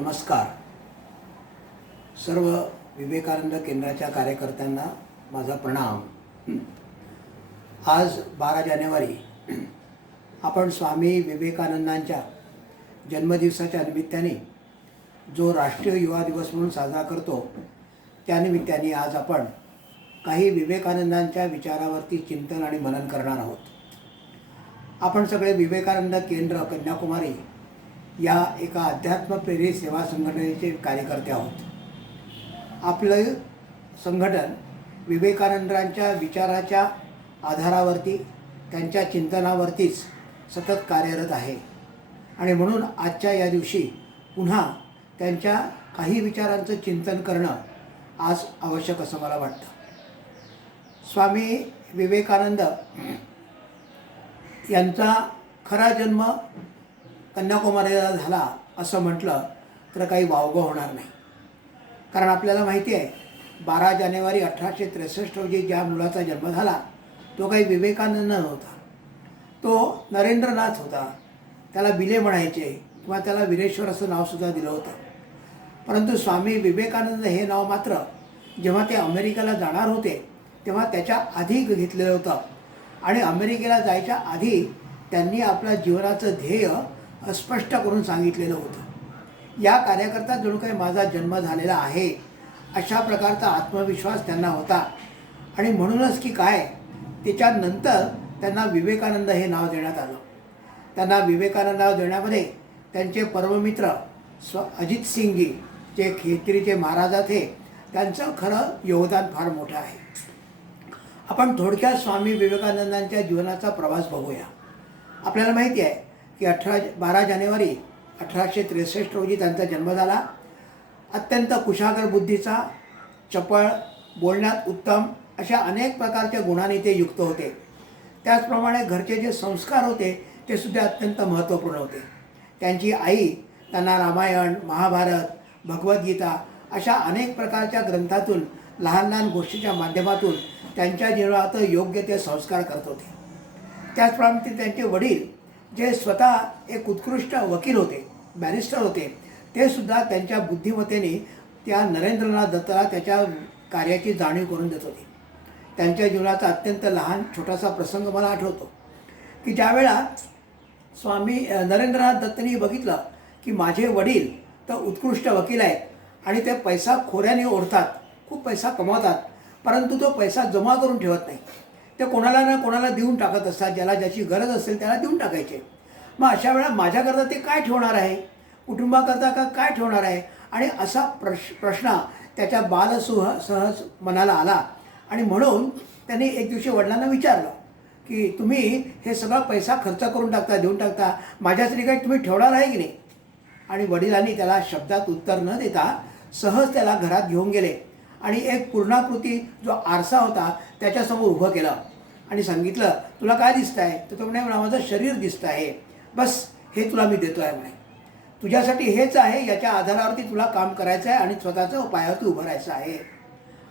नमस्कार. सर्व विवेकानंद केंद्राच्या कार्यकर्त्यांना माझा प्रणाम. आज 12 जानेवारी आपण स्वामी विवेकानंदांच्या जन्मदिवसाच्या निमित्ताने जो राष्ट्रीय युवा दिवस म्हणून साजरा करतो, त्यानिमित्ताने आज आपण काही विवेकानंदांच्या विचारावरती चिंतन आणि मनन करणार आहोत. आपण सगळे विवेकानंद केंद्र कन्याकुमारी या एका अध्यात्मप्रेरित सेवा संघटनेचे कार्यकर्ते आहोत. आपलं संघटन विवेकानंदांच्या विचाराच्या आधारावरती, त्यांच्या चिंतनावरतीच सतत कार्यरत आहे आणि म्हणून आजच्या या दिवशी पुन्हा त्यांच्या काही विचारांचं चिंतन करणं आज आवश्यक असं मला वाटतं. स्वामी विवेकानंद यांचा खरा जन्म कन्याकुमारीला झाला असं म्हटलं तर काही वावगं होणार नाही. कारण आपल्याला माहिती आहे 12 जानेवारी 1863 रोजी ज्या मुलाचा जन्म झाला तो काही विवेकानंद नव्हता, तो नरेंद्रनाथ होता. त्याला बिले म्हणायचे किंवा त्याला वीरेश्वर असं नावसुद्धा दिलं होतं. परंतु स्वामी विवेकानंद हे नाव मात्र जेव्हा ते अमेरिकेला जाणार होते तेव्हा त्याच्या आधी घेतलेलं होतं आणि अमेरिकेला जायच्या आधी त्यांनी आपल्या जीवनाचं ध्येय स्पष्ट करून सांगितलेलं होतं. या कार्यकर्ता जणू काही माझा जन्म झालेला आहे अशा प्रकारचा आत्मविश्वास त्यांना होता आणि म्हणूनच की काय त्याच्यानंतर त्यांना विवेकानंद हे नाव देण्यात आलं. त्यांना विवेकानंद नाव देण्यामध्ये त्यांचे परममित्र अजित सिंगजी जे खेत्रीचे महाराजा थे, त्यांचं खरं योगदान फार मोठं आहे. आपण थोडक्यात स्वामी विवेकानंदांच्या जीवनाचा प्रवास बघूया. आपल्याला माहिती आहे की 12 जानेवारी 1863 रोजी त्यांचा जन्म झाला. अत्यंत कुशाग्र बुद्धीचा, चपळ, बोलण्यात उत्तम अशा अनेक प्रकारच्या गुणांनी ते युक्त होते. त्याचप्रमाणे घरचे जे संस्कार होते ते सुद्धा अत्यंत महत्त्वपूर्ण होते. त्यांची आई त्यांना रामायण, महाभारत, भगवद्गीता अशा अनेक प्रकारच्या ग्रंथातून, लहान लहान गोष्टीच्या माध्यमातून त्यांच्या जीवनात योग्य ते संस्कार करत होते. त्याचप्रमाणे त्यांचे वडील जे स्वतः एक उत्कृष्ट वकील होते, बॅरिस्टर होते, ते सुद्धा त्यांच्या बुद्धिमत्तेने त्या नरेंद्रनाथ दत्तला त्याच्या कार्याची जाणीव करून देत होते. त्यांच्या जीवनाचा अत्यंत लहान छोटासा प्रसंग मला आठवतो की ज्यावेळा स्वामी नरेंद्रनाथ दत्तनी बघितलं की माझे वडील तर उत्कृष्ट वकील आहेत आणि ते पैसा खोऱ्याने ओढतात, खूप पैसा कमावतात, परंतु तो पैसा जमा करून ठेवत नाही. ते कोणाला ना कोणाला देऊन टाकत असतात, ज्याला ज्याची गरज असेल त्याला देऊन टाकायचे. मग अशा वेळा माझ्याकरता ते काय ठेवणार आहे, कुटुंबाकरता काय ठेवणार आहे, आणि असा प्रश्न त्याच्या सहज मनाला आला. आणि म्हणून त्यांनी एक दिवशी वडिलांना विचारलं की तुम्ही हे सगळा पैसा खर्च करून टाकता, देऊन टाकता, माझ्यासाठी काही तुम्ही ठेवणार आहे की नाही. आणि वडिलांनी त्याला शब्दात उत्तर न देता सहज त्याला घरात घेऊन गेले आणि एक पूर्णाकृती जो आरसा होता त्याच्यासमोर उभं केलं आणि सांगितलं तुला काय दिसतं आहे. तर तो म्हणे माझं शरीर दिसतं आहे, बस हे तुला मी देतो आहे म्हणे. तुझ्यासाठी हेच आहे, याच्या आधारावरती तुला काम करायचं आहे आणि स्वतःचं पायावरती उभं राहायचं आहे.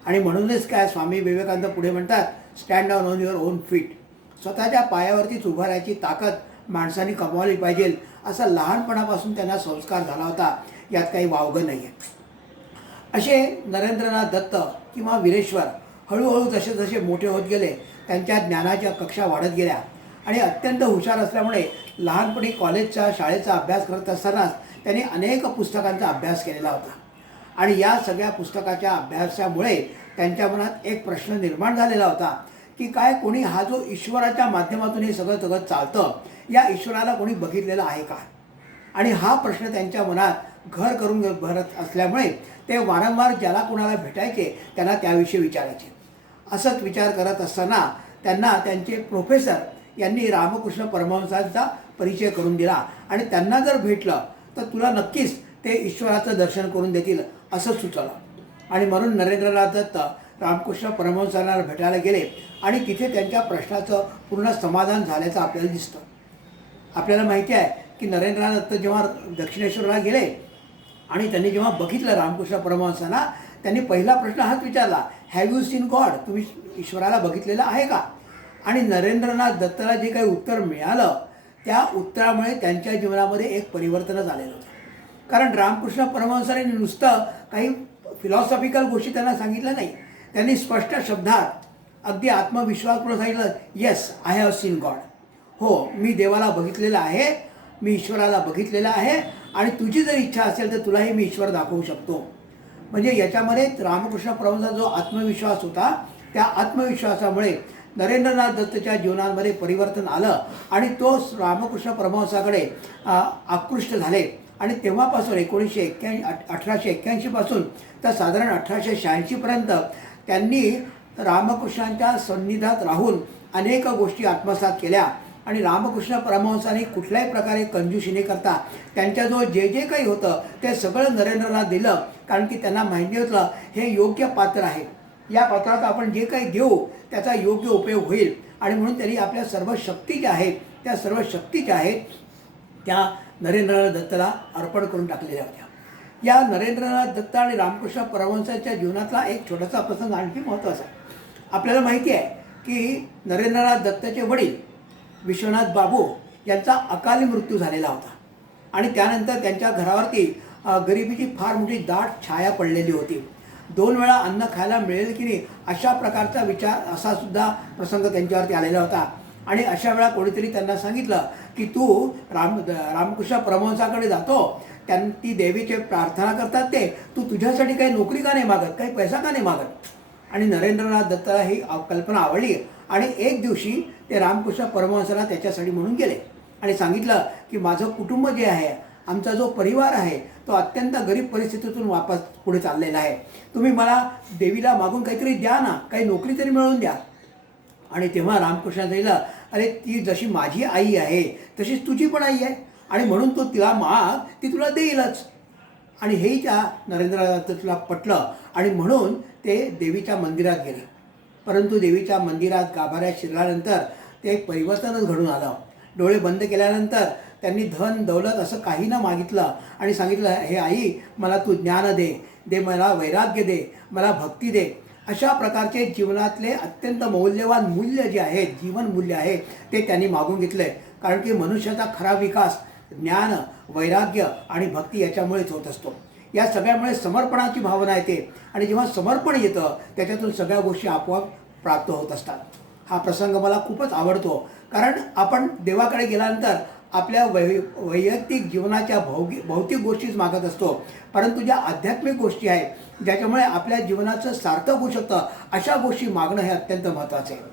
आणि म्हणूनच काय स्वामी विवेकानंद पुढे म्हणतात stand on on your on feet. स्वतःच्या पायावरतीच उभं राहायची ताकद माणसाने कमवली पाहिजे असा लहानपणापासून त्यांना संस्कार झाला होता. यात काही वावगं नाही आहे. असे नरेंद्रनाथ दत्त किंवा वीरेश्वर हळूहळू जसे जसे मोठे होत गेले त्यांच्या ज्ञानाच्या कक्षा वाढत गेल्या आणि अत्यंत हुशार असल्यामुळे लहानपणी कॉलेजचा शाळेचा अभ्यास करत असतानाच त्यांनी अनेक पुस्तकांचा अभ्यास केलेला होता. आणि या सगळ्या पुस्तकाच्या अभ्यासामुळे त्यांच्या मनात एक प्रश्न निर्माण झालेला होता की काय कोणी हा जो ईश्वराच्या माध्यमातून हे सगळं सगळं चालतं, या ईश्वराला कोणी बघितलेलं आहे का. आणि हा प्रश्न त्यांच्या मनात घर करून भरत असल्यामुळे ते वारंवार ज्याला कोणाला भेटायचे त्यांना त्याविषयी विचारायचे. असंच विचार करत असताना त्यांना त्यांचे प्रोफेसर यांनी रामकृष्ण परमहंसांचा परिचय करून दिला आणि त्यांना जर भेटलं तर तुला नक्कीच ते ईश्वराचं दर्शन करून देतील असं सुचवलं. आणि म्हणून नरेंद्रनाथ दत्त रामकृष्ण परमहंसांना भेटायला गेले आणि तिथे त्यांच्या प्रश्नाचं पूर्ण समाधान झाल्याचं आपल्याला दिसतं. आपल्याला माहिती आहे की नरेंद्रनाथ दत्त जेव्हा दक्षिणेश्वरला गेले आणि त्यांनी जेव्हा बघितलं रामकृष्ण परमहंसांना, त्यांनी पहिला प्रश्न हाच विचारला, हॅव यू सीन गॉड, तुम्ही ईश्वराला बघितलेलं आहे का. आणि नरेंद्रनाथ दत्तला जे काही उत्तर मिळालं त्या उत्तरामुळे त्यांच्या जीवनामध्ये एक परिवर्तन झालेलं होतं. कारण रामकृष्ण परमहंसांनी नुसतं काही फिलॉसॉफिकल गोष्टी त्यांना सांगितल्या नाही, त्यांनी स्पष्ट शब्दात अगदी आत्मविश्वासपूर्वक सांगितलं, yes I have seen God. हो, मी देवाला बघितलेलं आहे, मी ईश्वराला बघितलेलं आहे आणि तुझी जर इच्छा असेल तर तुलाही मी ईश्वर दाखवू शकतो. म्हणजे याच्यामध्ये रामकृष्ण परमहंसाचा जो आत्मविश्वास होता, त्या आत्मविश्वासामुळे नरेंद्रनाथ दत्तच्या जीवनामध्ये परिवर्तन आलं आणि तो रामकृष्ण परमहंसाकडे आकृष्ट झाले. आणि तेव्हापासून 1881 पासून तर साधारण 1886पर्यंत त्यांनी रामकृष्णांच्या सन्निधात राहून अनेक गोष्टी आत्मसात केल्या. आणि रामकृष्ण परमहंसांनी कुठल्याही प्रकारे कंजूशी न करता त्यांच्याजवळ जे जे काही होतं ते सगळं नरेंद्रनाथ दिलं, कारण की त्यांना माहिती होतं हे योग्य पात्र आहे, या पात्रात आपण जे काही देऊ त्याचा योग्य उपयोग होईल. आणि म्हणून त्यांनी आपल्या सर्व शक्ती ज्या आहेत त्या सर्व शक्ती ज्या आहेत त्या नरेंद्रनाथ दत्तला अर्पण करून टाकलेल्या होत्या. या नरेंद्रनाथ दत्त आणि रामकृष्ण परमहंसांच्या जीवनातला एक छोटासा प्रसंग आणखी महत्त्वाचा आहे. आपल्याला माहिती आहे की नरेंद्रनाथ दत्तचे वडील विश्वनाथ बाबू यांचा अकाली मृत्यू झालेला होता आणि त्यानंतर त्यांच्या घरावरती गरिबीची फार मोठी दाट छाया पडलेली होती. 2 वेळा अन्न खायला मिळेल की नाही अशा प्रकारचा विचार असा सुद्धा प्रसंग त्यांच्यावरती आलेला होता. आणि अशा वेळा कोणीतरी त्यांना सांगितलं की तू रामकृष्ण परमहंसाकडे जातो, ती देवीचे प्रार्थना करतात ते, तू तुझ्यासाठी काही नोकरी का नाही मागत, काही पैसा का नाही मागत. आणि नरेंद्रनाथ दत्ताला ही कल्पना आवडली आणि एक दिवशी ते रामकृष्ण परमहंसाला त्याच्यासाठी म्हणून गेले आणि सांगितलं की माझं कुटुंब जे आहे, आमचा जो परिवार आहे तो अत्यंत गरीब परिस्थितीतून वापस पुढे चाललेला आहे, तुम्ही मला देवीला मागून काहीतरी द्या ना, काही नोकरी तरी मिळवून द्या. आणि तेव्हा रामकृष्ण सांगितलं, अरे ती जशी माझी आई आहे तशीच तुझी पण आई आहे आणि म्हणून तू तिला माग, ती तुला देईलच. आणि हेही त्या नरेंद्रनाथला पटलं आणि म्हणून ते देवीच्या मंदिरात गेले. परंतु देवीच्या मंदिरात गाभाऱ्यात शिरल्यानंतर ते एक परिवर्तनच घडून आलं. डोळे बंद केल्यानंतर त्यांनी धन दौलत असं काही न मागितलं आणि सांगितलं, हे आई मला तू ज्ञान दे, मला वैराग्य दे, मला भक्ती दे. अशा प्रकारचे जीवनातले अत्यंत मौल्यवान मूल्य जे आहे, जीवनमूल्य आहे, ते त्यांनी मागून घेतलं आहे. कारण की मनुष्याचा खरा विकास ज्ञान, वैराग्य आणि भक्ती याच्यामुळेच होत असतो. या सगळ्यामुळे समर्पणाची भावना येते आणि जेव्हा समर्पण येतं त्याच्यातून सगळ्या गोष्टी आपोआप प्राप्त होत असतात. हा प्रसंग मला खूपच आवडतो, कारण आपण देवाकडे गेल्यानंतर आपल्या वैयक्तिक जीवनाच्या भौतिक गोष्टीच मागत असतो, परंतु ज्या आध्यात्मिक गोष्टी आहेत ज्याच्यामुळे आपल्या जीवनाचं सार्थक होऊ शकतं अशा गोष्टी मागणं हे अत्यंत महत्त्वाचे आहे.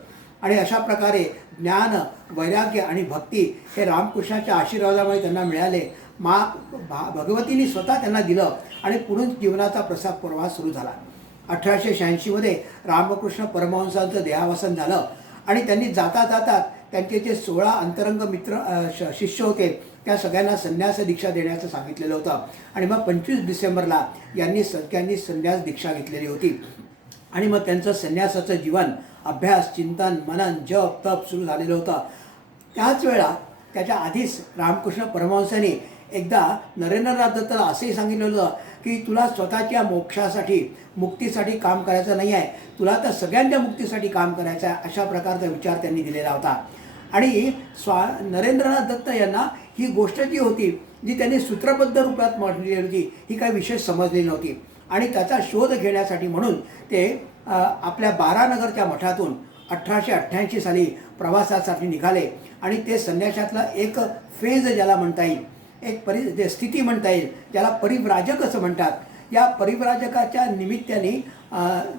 आणि अशा प्रकारे ज्ञान, वैराग्य आणि भक्ती हे रामकृष्णाच्या आशीर्वादामुळे त्यांना मिळाले. भगवतीने स्वतः त्यांना दिलं आणि पुढून जीवनाचा प्रवास सुरू झाला. 1886मध्ये रामकृष्ण परमहंसांचं देहावसन झालं आणि त्यांनी जाता जाता त्यांचे जे 16 अंतरंग मित्र शिष्य होते त्या सगळ्यांना संन्यास दीक्षा देण्याचं सांगितलेलं होतं. आणि मग 25 डिसेंबरला यांनी सगळ्यांनी संन्यास दीक्षा घेतलेली होती. आणि मग त्यांचं संन्यासाचं जीवन, अभ्यास, चिंतन, मनन, जप, तप सुरू झालेलं होतं. त्याच वेळा त्याच्या आधीच रामकृष्ण परमहंसांनी एकदा नरेंद्रनाथ दत्ताला असंही सांगितलेलं होतं की तुला स्वतःच्या मोक्षासाठी, मुक्तीसाठी काम करायचं नाही आहे, तुला तर सगळ्यांच्या मुक्तीसाठी काम करायचं आहे, अशा प्रकारचा विचार त्यांनी दिलेला होता. आणि नरेंद्रनाथ दत्त यांना ही गोष्ट जी होती, जी त्यांनी सूत्रबद्ध रूपात मांडलेली होती, ही काही विशेष समजली नव्हती. आणि त्याचा शोध घेण्यासाठी म्हणून ते आपल्या बारानगरच्या मठातून 1888 साली प्रवासासाठी निघाले. आणि ते संन्यासातलं एक फेज ज्याला म्हणता येईल, एक स्थिती म्हणता येईल, ज्याला परिव्राजक असं म्हणतात, या परिव्राजकाच्या निमित्ताने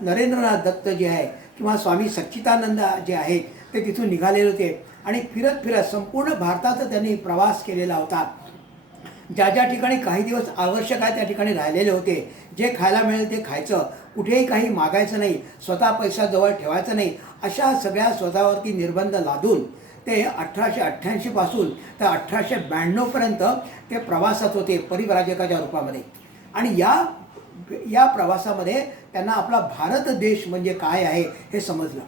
नरेंद्रनाथ दत्त जे आहे किंवा स्वामी सच्चिदानंद जे आहेत ते तिथून निघालेले होते. आणि फिरत फिरत संपूर्ण भारताचा त्यांनी प्रवास केलेला होता. ज्या ज्या ठिकाणी काही दिवस आवश्यक आहे त्या ठिकाणी राहिलेले होते. जे खायला मिळेल ते खायचं, कुठेही काही मागायचं नाही, स्वतः पैसा जवळ ठेवायचा नाही, अशा सगळ्या स्वतःवरती निर्बंध लादून ते 1888 पासून तर 1892पर्यंत ते प्रवासात होते परिव्राजकाच्या रूपामध्ये. आणि या प्रवासामध्ये त्यांना आपला भारत देश म्हणजे काय आहे हे समजलं.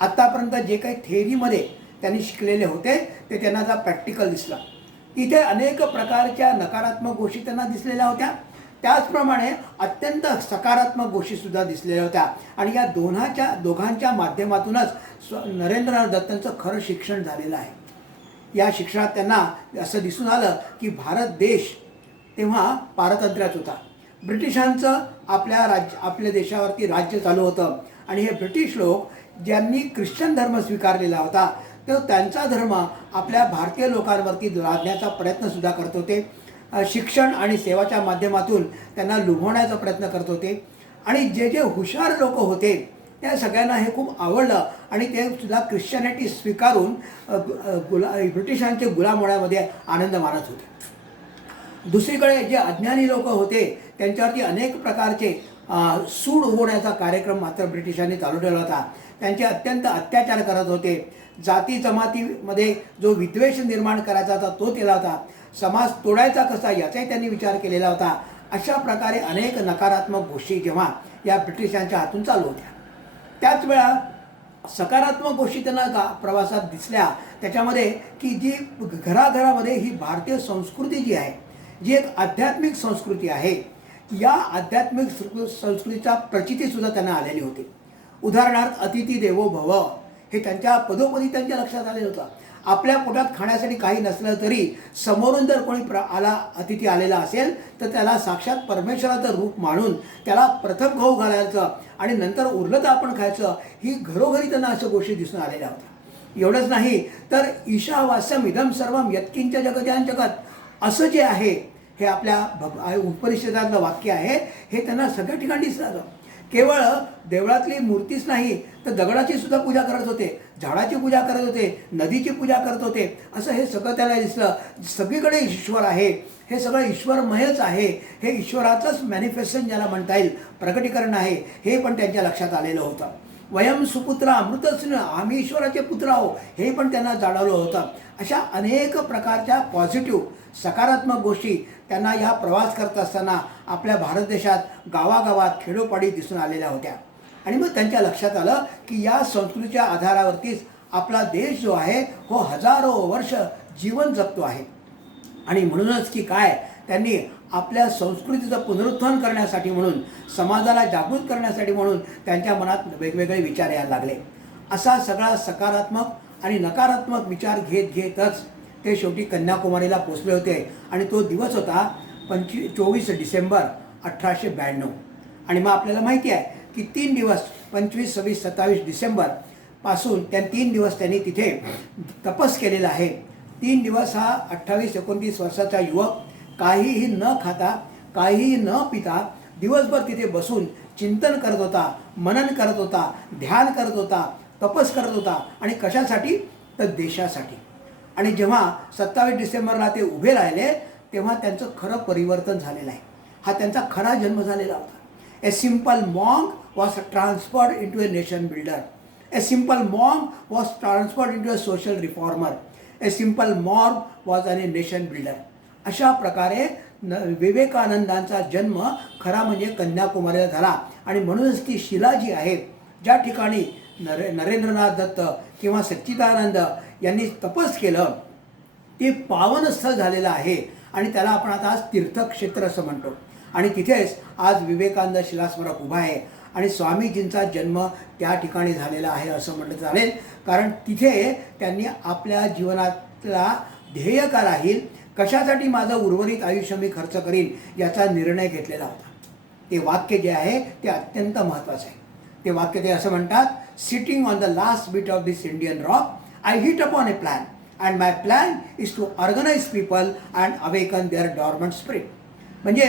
आत्तापर्यंत जे काही थेअरीमध्ये त्यांनी शिकलेले होते ते त्यांना आता प्रॅक्टिकल दिसलं. इथे अनेक प्रकारच्या नकारात्मक गोष्टी त्यांना दिसलेल्या होत्या, त्याचप्रमाणे अत्यंत सकारात्मक गोष्टीसुद्धा दिसलेल्या होत्या. आणि या दोघांच्या माध्यमातूनच नरेंद्रनाथ दत्तांचं खरं शिक्षण झालेलं आहे. या शिक्षणात त्यांना असं दिसून आलं की भारत देश तेव्हा पारतंत्र्यात होता. ब्रिटिशांचं आपल्या देशावरती राज्य चालू होतं आणि हे ब्रिटिश लोक ज्यांनी ख्रिश्चन धर्म स्वीकारलेला होता तर त्यांचा धर्म आपल्या भारतीय लोकांवरती लादण्याचा प्रयत्नसुद्धा करत होते. शिक्षण आणि सेवाच्या माध्यमातून त्यांना लुभवण्याचा प्रयत्न करत होते आणि जे जे हुशार लोक होते त्या सगळ्यांना हे खूप आवडलं आणि ते सुद्धा ख्रिश्चनिटी स्वीकारून ब्रिटिशांचे गुलाम होण्यामध्ये आनंद मानत होते. दुसरीकडे जे अज्ञानी लोक होते त्यांच्यावरती अनेक प्रकारचे सूड उगवण्याचा कार्यक्रम मात्र ब्रिटिशांनी चालू ठेवला होता. त्यांचे अत्यंत अत्याचार करत होते. जाती जमातीमध्ये जो विद्वेष निर्माण करायचा होता तो केला होता. समाज तोडायचा कसा याचाही त्यांनी विचार केलेला होता. अशा प्रकारे अनेक नकारात्मक गोष्टी जेव्हा या ब्रिटिशांच्या हातून चालू होत्या त्याच वेळा सकारात्मक गोष्टी त्यांना प्रवासात दिसल्या. त्याच्यामध्ये की जी घराघरामध्ये ही भारतीय संस्कृती जी आहे जी एक आध्यात्मिक संस्कृती आहे या आध्यात्मिक संस्कृतीचा प्रचितीसुद्धा त्यांना आलेली होती. उदाहरणार्थ अतिथी देवो भव हे त्यांच्या पदोपदी त्यांच्या लक्षात आलेलं होतं. आपल्या पोटात खाण्यासाठी काही नसलं तरी समोरून जर कोणी अतिथी आलेला असेल तर त्याला साक्षात परमेश्वराचं रूप मानून त्याला प्रथम खाऊ घालायचं आणि नंतर उरलं तर आपण खायचं. ही घरोघरी त्यांना अशा गोष्टी दिसून आलेल्या होत्या. एवढंच नाही तर ईशावास्यम इदम सर्वम यत्किंच जगत्यां जगत असं जे आहे हे आपल्या उपनिषदातलं वाक्य आहे हे त्यांना सगळ्या ठिकाणी दिसलं. केवळ देवळातली मूर्तीच नाही तर दगडाची सुद्धा पूजा करत होते, झाडाची पूजा करत होते, नदीची पूजा करत होते. असं हे सगळं त्याला दिसलं. सगळीकडे ईश्वर आहे, हे सगळं ईश्वरमयच आहे, हे ईश्वराचंच मॅनिफेस्टेशन ज्याला म्हणता येईल प्रकटीकरण आहे हे पण त्यांच्या लक्षात आलेलं होतं. वयम सुपुत्र अमृतस्न आम्ही ईश्वराचे पुत्र आहो हे पण त्यांना जाणवलं होतं. अशा अनेक प्रकारच्या पॉझिटिव्ह सकारात्मक गोष्टी त्यांना या प्रवास करत असताना आपल्या भारत देशात गावागावात खेडोपाडी दिसून आलेल्या होत्या. आणि मग त्यांच्या लक्षात आलं की या संस्कृतीच्या आधारावरतीच आपला देश जो आहे हो हजारो वर्ष जीवन जगतो आहे. आणि म्हणूनच की काय त्यांनी आपल्या संस्कृतीचं पुनरुत्थान करण्यासाठी म्हणून समाजाला जागृत करण्यासाठी म्हणून त्यांच्या मनात वेगवेगळे विचार यायला लागले. असा सगळा सकारात्मक आणि नकारात्मक विचार घेत घेतच ते शेवटी कन्याकुमारीला पोचले होते. आणि तो दिवस होता 24 डिसेंबर 1892. आणि मग आपल्याला माहिती आहे की 3 दिवस 25, 26, 27 डिसेंबरपासून 3 दिवस त्यांनी तिथे तपस केलेला आहे. 3 दिवस हा 28-29 वर्षाचा युवक काहीही न खाता काहीही न पिता दिवसभर तिथे बसून चिंतन करत होता, मनन करत होता, ध्यान करत होता, तपस करत होता. आणि कशासाठी तर देशासाठी. आणि जेव्हा 27 डिसेंबरला ते उभे राहिले तेव्हा त्यांचं खरं परिवर्तन झालेलं आहे. हा त्यांचा खरा जन्म झालेला होता. A simple monk was transferred into a nation builder. A simple monk was transferred into a social reformer. A simple monk was an a nation builder. अशा प्रकारे विवेकानंदांचा जन्म खरा म्हणजे कन्याकुमारीला झाला. आणि म्हणूनच ती शिला जी आहे ज्या ठिकाणी नरेंद्रनाथ दत्त किंवा सच्चिदानंद यांनी तपस केलं ते पावनस्थळ झालेलं आहे. आणि त्याला आपण आता आज तीर्थक्षेत्र असं म्हणतो. आणि तिथेच आज विवेकानंद शिलास्मारक उभा आहे. आणि स्वामीजींचा जन्म त्या ठिकाणी झालेला आहे असं म्हटलं चालेल. कारण तिथे त्यांनी आपल्या जीवनातला ध्येय का राहील, कशासाठी माझं उर्वरित आयुष्य मी खर्च करीन याचा निर्णय घेतलेला होता. ते वाक्य जे आहे ते अत्यंत महत्त्वाचं आहे. ते वाक्य ते असं म्हणतात, sitting on the last bit of this Indian rock I hit upon a plan and my plan is to organise people and awaken their dormant spirit. म्हणजे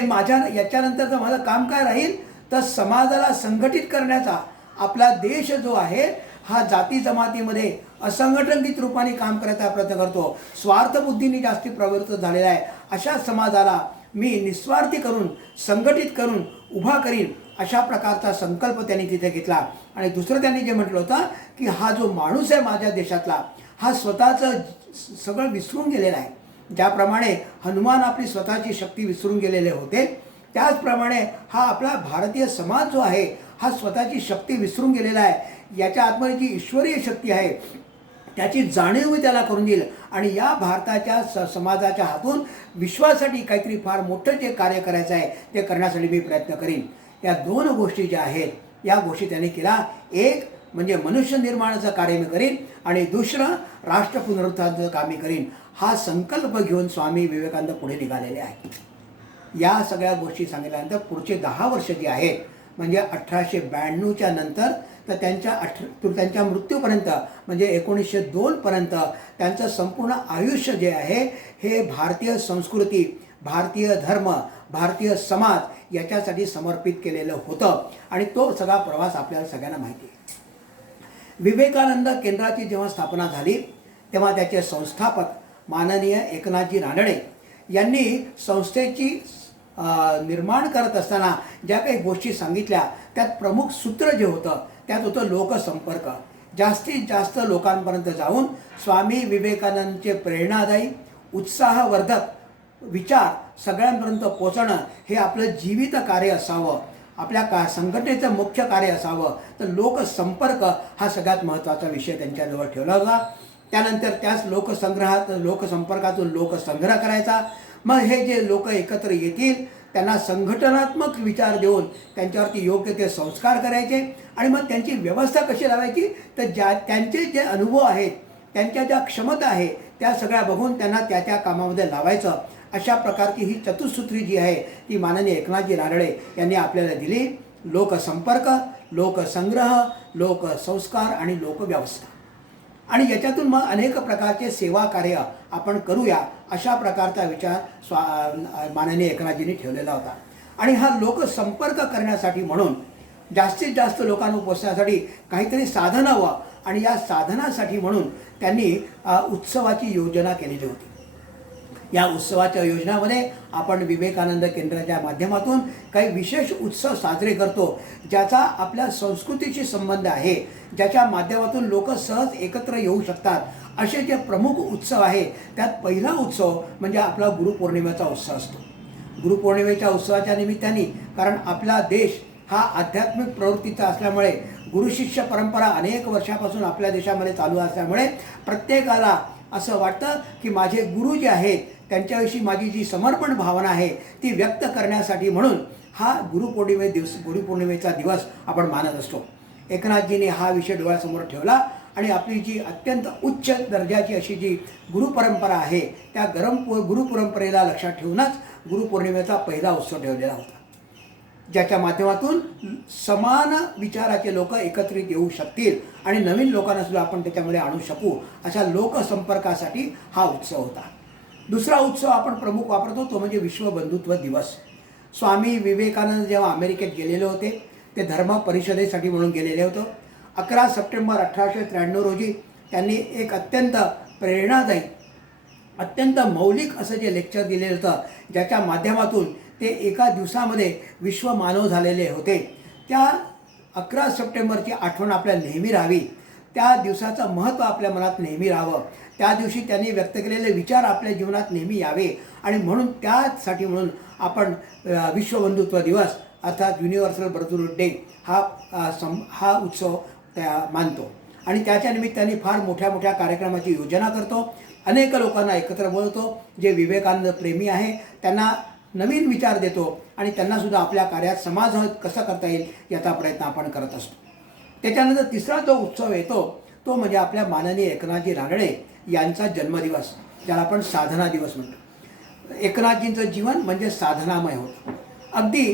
याच्यानंतरचं माझं काम काय राहील तर समाजाला संघटित करण्याचा. आपला देश जो आहे हा जाती जमातीमध्ये असंघटनित रूपाने काम करायचा प्रयत्न करतो, स्वार्थबुद्धीने जास्ती प्रवृत्त झालेला आहे. अशा समाजाला मी निस्वार्थी करून संघटित करून उभा करीन अशा प्रकारचा संकल्प त्यांनी तिथे घेतला. आणि दुसरं त्यांनी जे म्हटलं होतं की हा जो माणूस आहे माझ्या देशातला हा स्वतःचं सगळं विसरून गेलेला आहे. ज्याप्रमाणे हनुमान आपली स्वतःची शक्ती विसरून गेलेले होते त्याचप्रमाणे हा आपला भारतीय समाज जो आहे हा स्वतःची शक्ती विसरून गेलेला आहे. याच्या आतमध्ये जी ईश्वरीय शक्ती आहे त्याची जाणीव मी त्याला करून देईल. आणि या भारताच्या समाजाच्या हातून विश्वासाठी काहीतरी फार मोठं जे कार्य करायचं आहे ते करण्यासाठी मी प्रयत्न करीन. या 2 गोष्टी ज्या आहेत या गोष्टी त्यांनी केला. एक म्हणजे मनुष्य निर्माणाचं कार्य मी करीन आणि दुसरं राष्ट्र पुनरुत्थानाचं काम मी करीन. हा संकल्प घेऊन स्वामी विवेकानंद पुढे निघालेले आहेत. या सगळ्या गोष्टी सांगितल्यानंतर पुढचे 10 वर्ष जी आहेत म्हणजे 1892च्या नंतर तर त्यांच्या मृत्यूपर्यंत म्हणजे 1902 पर्यंत त्यांचं संपूर्ण आयुष्य जे आहे हे भारतीय संस्कृती, भारतीय धर्म, भारतीय समाज याच्यासाठी समर्पित केलेलं होतं आणि तो सगळा प्रवास आपल्याला सगळ्यांना माहिती आहे. विवेकानंद केंद्राची जेव्हा स्थापना झाली तेव्हा त्याचे संस्थापक माननीय एकनाथजी रानडे यांनी संस्थेची निर्माण करत असताना ज्या काही गोष्टी सांगितल्या त्यात प्रमुख सूत्र जे होतं त्यात होतं लोकसंपर्क. जास्तीत जास्त लोकांपर्यंत जाऊन स्वामी विवेकानंदचे प्रेरणादायी उत्साहवर्धक विचार सगळ्यांपर्यंत पोचणं हे आपलं जीवित कार्य असावं, आपल्या संघटनेचं मुख्य कार्य असावं. तर लोकसंपर्क हा सगळ्यात महत्त्वाचा विषय त्यांच्याजवळ ठेवला होता. त्यानंतर त्याच लोकसंपर्कातून लोकसंग्रह करायचा. मग हे जे लोक एकत्र येतील त्यांना संघटनात्मक विचार देऊन त्यांच्यावरती योग्य ते संस्कार करायचे आणि मग त्यांची व्यवस्था कशी लावायची तर त्यांचे जे अनुभव आहेत, त्यांच्या ज्या क्षमता आहे त्या सगळ्या बघून त्यांना त्या कामामध्ये लावायचं. अशा प्रकारची ही चतुसूत्री जी आहे ती माननीय एकनाथजी रानडे यांनी आपल्याला दिली. लोकसंपर्क, लोकसंग्रह, लोकसंस्कार आणि लोकव्यवस्था. आणि याच्यातून मग अनेक प्रकारचे सेवा कार्य आपण करूया अशा प्रकारचा विचार माननीय एकनाथजींनी ठेवलेला होता. आणि हा लोकसंपर्क करण्यासाठी म्हणून जास्तीत जास्त लोकांना पोचण्यासाठी काहीतरी साधन हवं आणि या साधनासाठी म्हणून त्यांनी उत्सवाची योजना केलेली होती. या उत्सवाच्या योजनामध्ये आपण विवेकानंद केंद्राच्या माध्यमातून काही विशेष उत्सव साजरे करतो ज्याचा आपल्या संस्कृतीशी संबंध आहे, ज्याच्या माध्यमातून लोक सहज एकत्र येऊ शकतात. असे जे प्रमुख उत्सव आहे त्यात पहिला उत्सव म्हणजे आपला गुरुपौर्णिमेचा उत्सव असतो. गुरुपौर्णिमेच्या उत्सवाच्या निमित्ताने कारण आपला देश हा आध्यात्मिक प्रवृत्तीचा असल्यामुळे गुरुशिष्य परंपरा अनेक वर्षापासून आपल्या देशामध्ये चालू असल्यामुळे प्रत्येकाला असं वाटतं की माझे गुरु जे आहेत त्यांच्याविषयी माझी जी समर्पण भावना आहे ती व्यक्त करण्यासाठी म्हणून हा गुरुपौर्णिमेचा दिवस आपण मानत असतो. एकनाथजींनी हा विषय डोळ्यासमोर ठेवला आणि आपली जी अत्यंत उच्च दर्जाची अशी जी गुरुपरंपरा आहे त्या गुरुपरंपरेला लक्षात ठेवूनच गुरुपौर्णिमेचा पहिला उत्सव ठेवलेला होता, ज्याच्या माध्यमातून समान विचाराचे लोक एकत्रित येऊ शकतील आणि नवीन लोकांना सुद्धा आपण त्याच्यामध्ये आणू शकू अशा लोकसंपर्कासाठी हा उत्सव होता. दुसरा उत्सव आपण प्रमुख वापरतो तो म्हणजे विश्व बंधुत्व दिवस. स्वामी विवेकानंद जेव्हा अमेरिकेत गेलेले होते ते धर्म परिषदेसाठी म्हणून गेलेले होते. 11 सप्टेंबर 1893 रोजी त्यांनी एक अत्यंत प्रेरणादायी, अत्यंत मौलिक असं जे लेक्चर दिलेलं होतं ज्याच्या माध्यमातून ते एका दिवसामध्ये विश्व मानव झालेले होते. त्या 11 सप्टेंबरची आठवण आपल्याला नेहमी राहावी, त्या दिवसाचं महत्त्व आपल्या मनात नेहमी राहावं, त्या दिवशी त्यांनी व्यक्त केलेले विचार आपल्या जीवनात नेहमी यावे आणि म्हणून त्यासाठी म्हणून आपण विश्वबंधुत्व दिवस अर्थात युनिव्हर्सल ब्रदरहूड डे हा उत्सव मानतो आणि त्याच्या निमित्ताने फार मोठ्या मोठ्या कार्यक्रमाची योजना करतो. अनेक लोकांना एकत्र बोलवतो जे विवेकानंद प्रेमी आहे त्यांना नवीन विचार देतो आणि त्यांनासुद्धा आपल्या कार्यात समाजहित कसं करता येईल याचा प्रयत्न आपण करत असतो. त्याच्यानंतर तिसरा जो उत्सव येतो तो म्हणजे आपल्या माननीय एकनाथजी रानडे यांचा जन्मदिवस, ज्याला आपण साधना दिवस म्हणतो. एकनाथजींचं जीवन म्हणजे साधनामय होतं. अगदी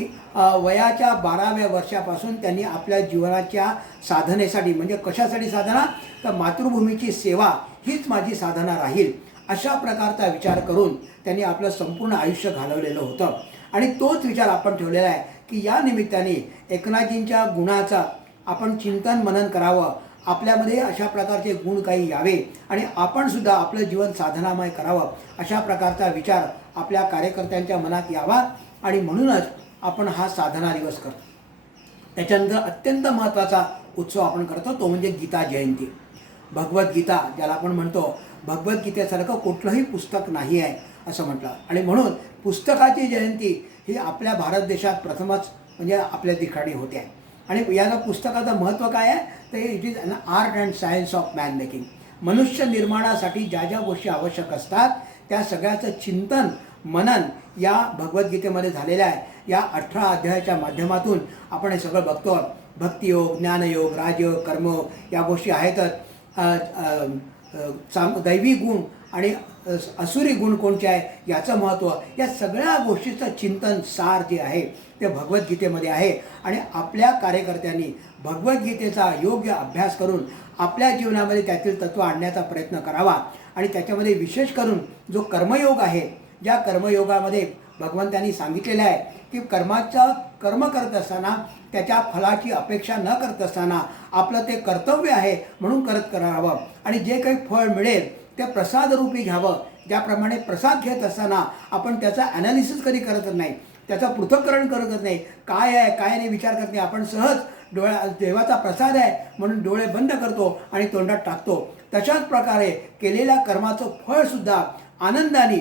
वयाच्या 12व्या वर्षापासून त्यांनी आपल्या जीवनाच्या साधनेसाठी म्हणजे कशासाठी साधना तर मातृभूमीची सेवा हीच माझी साधना राहील अशा प्रकारचा विचार करून त्यांनी आपलं संपूर्ण आयुष्य घालवलेलं होतं. आणि तोच विचार आपण ठेवलेला आहे की या निमित्ताने एकनाथजींच्या गुणाचा आपण चिंतन मनन करावं, आपल्यामध्ये अशा प्रकारचे गुण काही यावे आणि आपण सुद्धा आपलं जीवन साधनामय करावं अशा प्रकारचा विचार आपल्या कार्यकर्त्यांच्या मनात यावा आणि म्हणूनच आपण हा साधना दिवस करतो. त्याच्यानंतर अत्यंत महत्त्वाचा उत्सव आपण करतो तो म्हणजे गीता जयंती. भगवद्गीता ज्याला आपण म्हणतो, भगवद्गीतेसारखं कुठलंही पुस्तक नाही आहे असं म्हटलं आणि म्हणून पुस्तकाची जयंती ही आपल्या भारत देशात प्रथमच म्हणजे आपल्या ठिकाणी होते आहे. आणि याला पुस्तकाचं महत्त्व काय आहे तर it is an art and science of man making. मनुष्य निर्माणासाठी ज्या ज्या गोष्टी आवश्यक असतात त्या सगळ्याचं चिंतन मनन या भगवद्गीतेमध्ये झालेलं आहे. या 18 अध्यायाच्या माध्यमातून आपण हे सगळं बघतो. भक्तियोग, ज्ञानयोग, राजयोग, कर्मयोग या गोष्टी आहेतच. दैवी गुण आणि असुरी गुण कोणते आहे याचं महत्त्व, या सगळ्या गोष्टीचं चिंतन सार जे आहे ते भगवद्गीतेमध्ये आहे. आणि आपल्या कार्यकर्त्यांनी भगवद्गीतेचा योग्य अभ्यास करून आपल्या जीवनामध्ये त्यातील तत्त्व आणण्याचा प्रयत्न करावा. आणि त्याच्यामध्ये विशेष करून जो कर्मयोग आहे, ज्या कर्मयोगामध्ये भगवंतांनी सांगितलेलं आहे की कर्म करत असताना त्याच्या फलाची अपेक्षा न करत असताना आपलं ते कर्तव्य आहे म्हणून करावं. आणि जे काही फळ मिळेल ते प्रसादरूपी घ्यावं. ज्याप्रमाणे प्रसाद घेत असताना आपण त्याचा ॲनालिसिस कधी करतच नाही, त्याचं पृथक्करण करतच नाही, काय आहे काय नाही विचार करत नाही. आपण सहज देवाचा प्रसाद आहे म्हणून डोळे बंद करतो आणि तोंडात टाकतो. तशाच प्रकारे केलेल्या कर्माचं फळसुद्धा आनंदाने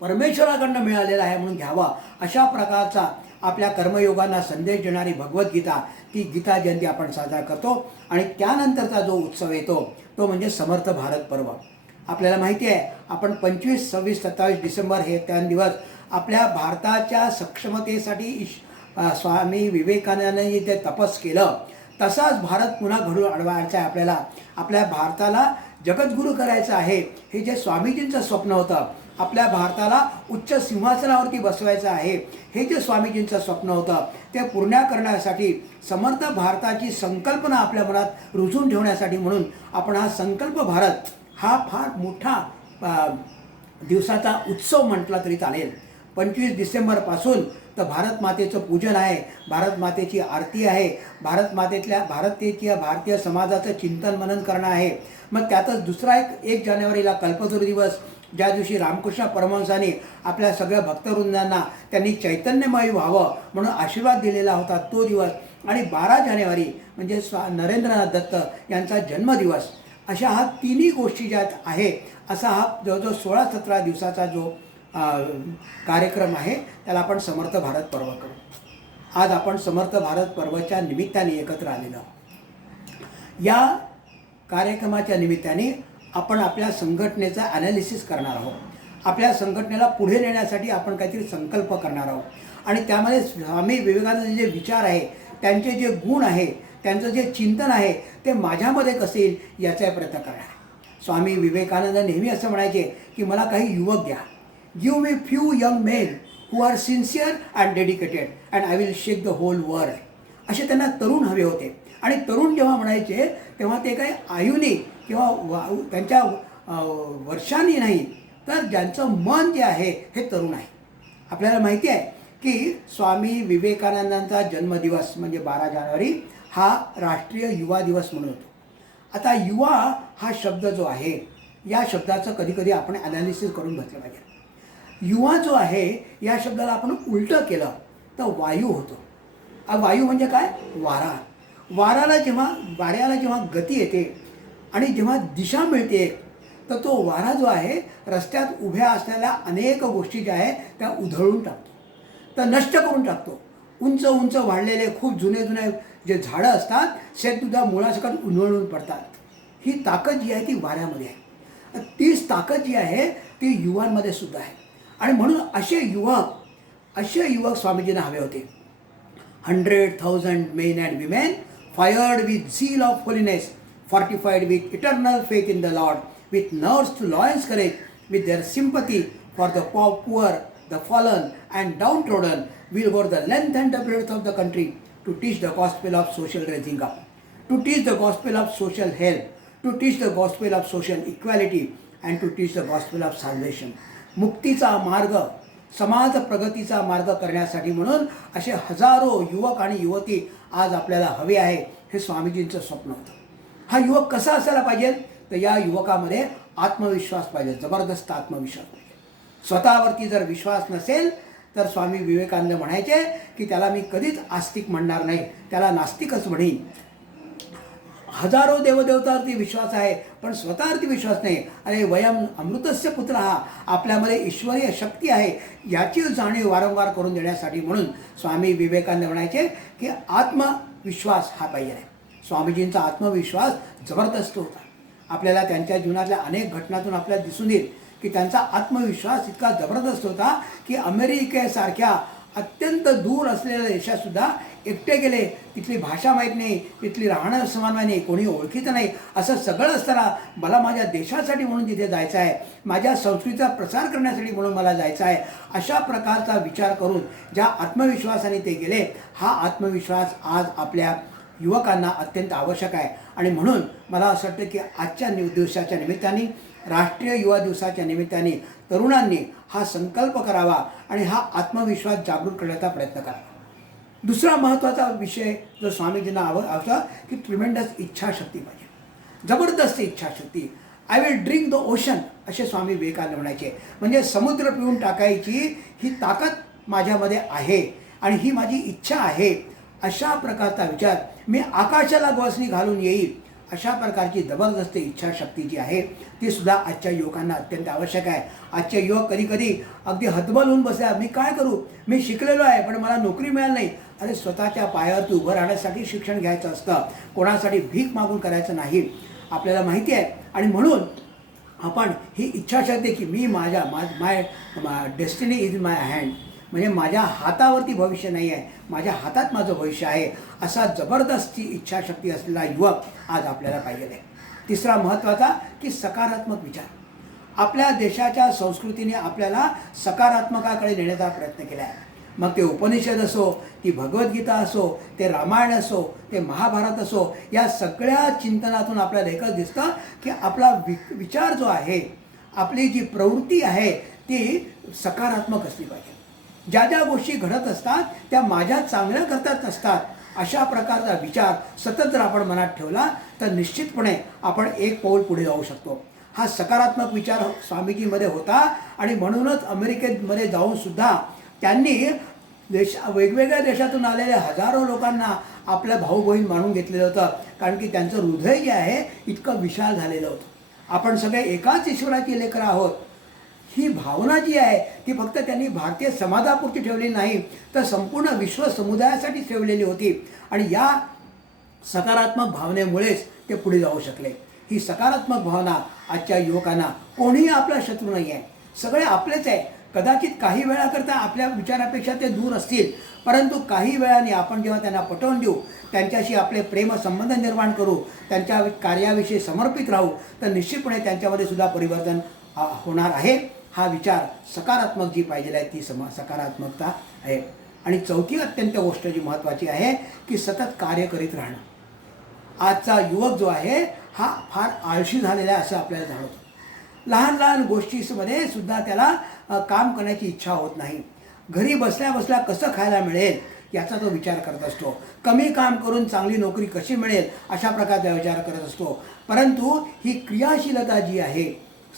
परमेश्वराकडनं मिळालेला आहे म्हणून घ्यावा. अशा प्रकारचा आपल्या कर्मयोगांना संदेश देणारी भगवद्गीता, ती गीता जयंती आपण साजरा करतो. आणि त्यानंतरचा जो उत्सव येतो तो म्हणजे समर्थ भारत पर्व. आपल्याला माहिती आहे, आपण 25, 26, 27 डिसेंबर हे 3 दिवस आपल्या भारताच्या सक्षमतेसाठी स्वामी विवेकानंदांनी जे तपस केलं तसाच भारत पुन्हा घडून आणवायचा आहे. आपल्या भारताला जगद्गुरू करायचं आहे, हे जे स्वामीजींचं स्वप्न होतं. आपल्या भारताला उच्च सिंहासनावरती बसवायचं आहे, हे जे स्वामीजींचं स्वप्न होतं, ते पूर्ण करण्यासाठी समर्थ भारताची संकल्पना आपल्या मनात रुजून ठेवण्यासाठी म्हणून आपण हा संकल्प भारत हा फार मोठा दिवसाचा उत्सव म्हटला तरी चालेल. 25 डिसेंबरपासून तर भारत मातेचं पूजन आहे, भारत मातेची आरती आहे, भारतीय समाजाचं चिंतन मनन करणं आहे. मग त्यातच दुसरा एक जानेवारीला कल्पतरू दिवस, ज्या दिवशी रामकृष्ण परमहंसांनी आपल्या सगळ्या भक्तवृंदांना त्यांनी चैतन्यमय व्हावं म्हणून आशीर्वाद दिलेला होता तो दिवस. आणि 12 जानेवारी म्हणजे नरेंद्रनाथ दत्त यांचा जन्मदिवस. अशा हा तिन्ही गोष्टी ज्या आहे, असा हा जवळजवळ 16-17 दिवसाचा जो कार्यक्रम आहे त्याला आपण समर्थ भारत पर्व करू. आज आपण समर्थ भारत पर्वाच्या निमित्ताने एकत्र आलेलो आहोत. या कार्यक्रमाच्या निमित्ताने आपण आपल्या संघटनेचा ॲनालिसिस करणार आहोत. आपल्या संघटनेला पुढे नेण्यासाठी आपण काहीतरी संकल्प करणार आहोत. आणि त्यामध्ये स्वामी विवेकानंद जे विचार आहे, त्यांचे जे गुण आहे, त्यांचं जे चिंतन आहे ते माझ्यामध्ये कसं येईल याचा प्रयत्न करणार आहे. स्वामी विवेकानंद नेहमी असं म्हणायचे की मला काही युवक द्या, give me few young men who are sincere and dedicated and I will shake the whole world. असे त्यांना तरुण हवे होते. आणि तरुण जेव्हा म्हणायचे तेव्हा ते काही आयुनी किंवा त्यांच्या वर्षांनी नाही, तर ज्यांचं मन जे आहे हे तरुण आहे. आपल्याला माहिती आहे की स्वामी विवेकानंदांचा जन्मदिवस म्हणजे 12 जानेवारी हा राष्ट्रीय युवा दिवस म्हणून होतो. आता युवा हा शब्द जो आहे, या शब्दाचं कधीकधी आपण ॲनालिसिस करून घेतलं पाहिजे. युवा जो आहे या शब्दाला आपण उलटं केलं तर वायू होतो. वायू म्हणजे काय? वारा. वाऱ्याला जेव्हा गती येते आणि जेव्हा दिशा मिळते तर तो वारा जो आहे रस्त्यात उभ्या असलेल्या अनेक गोष्टी ज्या आहेत त्या उधळून टाकतो, तर नष्ट करून टाकतो. उंच उंच वाढलेले खूप जुने जे झाडं असतात शेतसुद्धा मुळासकट उन्मळून पडतात. ही ताकद जी आहे ती वाऱ्यामध्ये आहे. तीच ताकद जी आहे ती युवांमध्ये सुद्धा आहे. आणि म्हणून असे युवक स्वामीजींना हवे होते. 100,000 men and women fired with zeal of holiness, fortified with eternal faith in the Lord, with nerves to lion's courage, with their sympathy for the poor, the fallen and downtrodden, will go the length and the breadth of the country to teach the gospel of social raising up, to teach the gospel of social help, to teach the gospel of social equality, and to teach the gospel of salvation. मुक्तीचा मार्ग, समाज प्रगतीचा मार्ग करण्यासाठी म्हणून असे हजारो युवक आणि युवती आज आपल्याला हवे आहे. हे स्वामीजींचं स्वप्न होतं. हा युवक कसा असायला पाहिजे? तर या युवकामध्ये आत्मविश्वास पाहिजे, जबरदस्त आत्मविश्वास पाहिजे. स्वतःवरती जर विश्वास नसेल तर स्वामी विवेकानंद म्हणायचे की त्याला मी कधीच आस्तिक म्हणणार नाही, त्याला नास्तिकच म्हणीन. हजारो देवदेवतावरती विश्वास आहे पण स्वतःवरती विश्वास नाही. अरे वयम अमृतस्य पुत्र, हा आपल्यामध्ये ईश्वरीय शक्ती आहे याची जाणीव वारंवार करून देण्यासाठी म्हणून स्वामी विवेकानंद म्हणायचे की आत्मविश्वास हा पाहिजे आहे. स्वामीजींचा आत्मविश्वास जबरदस्त होता. आपल्याला त्यांच्या जीवनातल्या अनेक घटनातून आपल्याला दिसून येईल की त्यांचा आत्मविश्वास इतका जबरदस्त होता की अमेरिकेसारख्या अत्यंत दूर असलेल्या देशातसुद्धा एकटे गेले, तिथली भाषा माहीत नाही, तिथली राहणं समान नाही, कोणी ओळखीचं नाही, असं सगळं असताना मला माझ्या देशासाठी म्हणून तिथे जायचं आहे, माझ्या संस्कृतीचा प्रसार करण्यासाठी म्हणून मला जायचं आहे, अशा प्रकारचा विचार करून ज्या आत्मविश्वासाने ते गेले, हा आत्मविश्वास आज आपल्या युवकांना अत्यंत आवश्यक आहे. आणि म्हणून मला असं वाटतं की आजच्या दिवसाच्या निमित्ताने, राष्ट्रीय युवा दिवसाच्या निमित्ताने तरुणांनी हा संकल्प करावा आणि हा आत्मविश्वास जागृत करण्याचा प्रयत्न करावा. दुसरा महत्त्वाचा विषय जो स्वामीजींना आवडता की ट्रिमेंडस इच्छाशक्ती पाहिजे, जबरदस्त इच्छाशक्ती. I will drink the ocean असे स्वामी विवेकानंद म्हणायचे. म्हणजे समुद्र पिऊन टाकायची ही ताकद माझ्यामध्ये आहे आणि ही माझी इच्छा आहे. अशा प्रकारचा विचार, मी आकाशाला गवसणी घालून येईल, अशा प्रकारची जबरदस्त इच्छाशक्ती जी आहे ती सुद्धा आजच्या युवकांना अत्यंत आवश्यक आहे. आजचे युवक कधी कधी अगदी हतबल होऊन बसल्या, मी काय करू, मी शिकलेलो आहे पण मला नोकरी मिळाली नाही. अरे स्वतःच्या पायावरती उभं राहण्यासाठी शिक्षण घ्यायचं असतं, कोणासाठी भीक मागून करायचं नाही, आपल्याला माहिती आहे. आणि म्हणून आपण ही इच्छाशक्ती की मी माय डेस्टिनी इज माय हँड, म्हणजे माझ्या हातावरती भविष्य नाही आहे, माझ्या हातात माझं भविष्य आहे, असा जबरदस्ती इच्छाशक्ती असलेला युवक आज आपल्याला पाहिजे आहे. तिसरा महत्त्वाचा की सकारात्मक विचार. आपल्या देशाच्या संस्कृतीने आपल्याला सकारात्मकाकडे नेण्याचा प्रयत्न केला आहे. मग ते उपनिषद असो, ती भगवद्गीता असो, ते रामायण असो, ते महाभारत असो, या सगळ्या चिंतनातून आपल्याला एकच दिसतं की आपला विचार जो आहे, आपली जी प्रवृत्ती आहे ती सकारात्मक असली पाहिजे. ज्या ज्या गोष्टी घडत असतात त्या माझ्या चांगल्या करतात असतात, अशा प्रकारचा विचार सतत जर आपण मनात ठेवला तर निश्चितपणे आपण एक पाऊल पुढे जाऊ शकतो. हा सकारात्मक विचार स्वामीजीमध्ये होता आणि म्हणूनच अमेरिकेमध्ये जाऊनसुद्धा त्यांनी वेगवेगळ्या देशातून आलेल्या हजारो लोकांना आपल्या भाऊ बहीण मानून घेतलेलं होतं. कारण की त्यांचं हृदय जे आहे इतकं विशाल झालेलं होतं. आपण सगळे एकाच ईश्वराची लेकरं आहोत, ही भावना जी आहे ती फक्त त्यांनी भारतीय समाजापुरती ठेवली नाही तर संपूर्ण विश्व समुदायासाठी ठेवलेली होती. आणि या सकारात्मक भावनेमुळेच ते पुढे जाऊ शकले. ही सकारात्मक भावना आजच्या युवकांना, कोणीही आपला शत्रू नाही आहे, सगळे आपलेच आहे. कदाचित काही वेळाकरता आपल्या विचारापेक्षा ते दूर असतील, परंतु काही वेळाने आपण जेव्हा त्यांना पटवून देऊ, त्यांच्याशी आपले प्रेमसंबंध निर्माण करू, त्यांच्या कार्याविषयी समर्पित राहू, तर निश्चितपणे त्यांच्यामध्ये सुद्धा परिवर्तन होणार आहे. हा विचार सकारात्मक जी पाहिजे आहे ती सकारात्मकता आहे. आणि चौथी अत्यंत गोष्ट जी महत्त्वाची आहे की सतत कार्य करीत राहणं. आजचा युवक जो आहे हा फार आळशी झालेला आहे असं आपल्याला जाणवतं. लहान लहान गोष्टींमध्ये सुद्धा त्याला काम करण्याची इच्छा होत नाही. घरी बसल्या बसल्या कसं खायला मिळेल याचा तो विचार करत असतो. कमी काम करून चांगली नोकरी कशी मिळेल अशा प्रकारचा विचार करत असतो. परंतु ही क्रियाशीलता जी आहे,